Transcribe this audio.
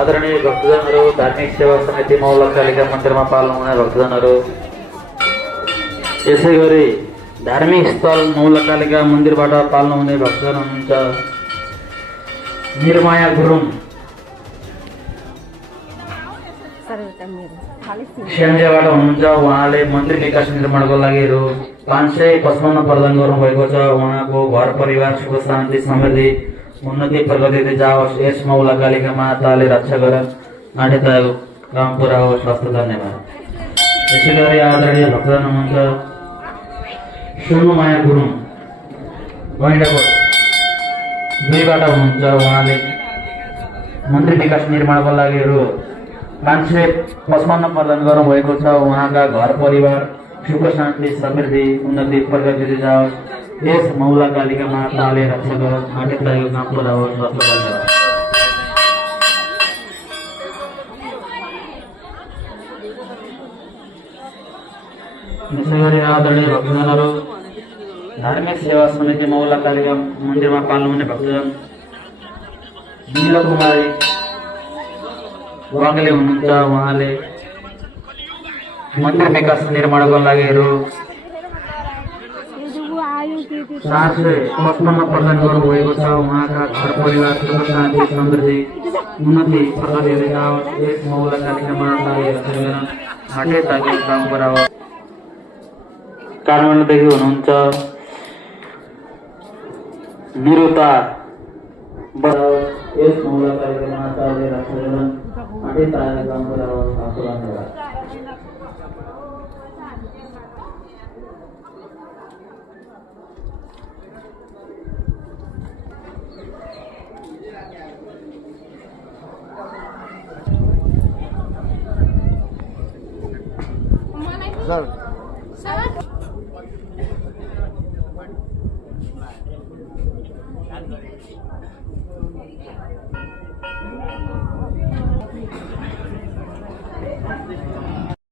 आदरणीय भक्तजनहरू, धार्मिक सेवा समिति मौलकालिका मन्दिरमा पाल्नुहुने भक्तजनहरू, यसै गरी धार्मिक स्थल मौलकालिका मन्दिरबाट पाल्नुहुने भक्तजन हुनुहुन्छ निर्माया गुरुङ स्याङ्जाबाट हुनुहुन्छ। उहाँले मन्दिर विकास निर्माणको लागि रु 555 प्रदान गर्नुभएको छ। उहाँको घर परिवार सुख शान्ति समृद्धि उन्नति प्रगति जाओस्, यस मौलकालिका माताले रक्षा गरन्, आँटेताको काम पुरा होस्। हस्त धन्यवाद। यसै गरी आदरणीय भक्तजन हुनुहुन्छ सोनुमाया गुरुङ गैंडाकोट 2बाट हुनुहुन्छ। उहाँले मन्दिर विकास निर्माणको लागि रु 555 प्रदान गर्नुभएको छ। उहाँका घर परिवार सुख शान्ति समृद्धि उन्नति प्रगति जाओस्, यस मौलकालिका माताले रक्षा गरन्, आँटेताको काम पुरा होस्। हस्त धन्यवाद। यसै गरी आदरणीय भक्तजनहरू, धार्मिक सेवा समिति मौलकालिका मन्दिरमा पाल्नुहुने भक्तजन नीला कुमारी वाङ्ले हुनुहुन्छ। उहाँले मन्दिर विकास निर्माणको लागि रु 455 प्रदान गर्नुभएको छ। उहाँका घर परिवार सुख शान्ति समृद्धि उन्नति प्रगति जाओस्, यस मौलकालिका माताले रक्षा गरन्, आँटेताको काम पुरा होस्। काठमाडौँदेखि हुनुहुन्छ निरुता, यस मौलकालिका माताले रक्षा गरन्, आँटेताको काम पुरा होस्। धन्यवाद। सर